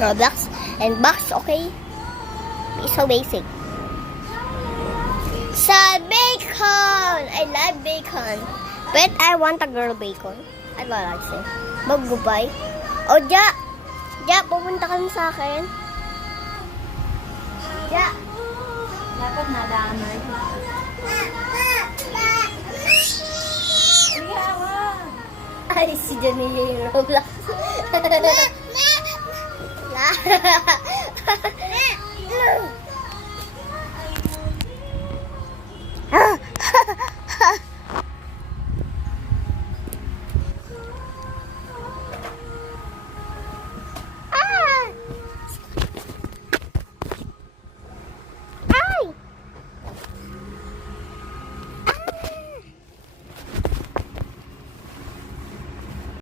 Roblox and box, okay? It's so basic. Sa bacon! I love bacon. But I want a girl bacon. I don't like it. Mag-goodbye. O, Ja! Ja, pupunta ka sa akin. Ja! Dapat nadamay. Ay, si Janilla yung Roblox. La.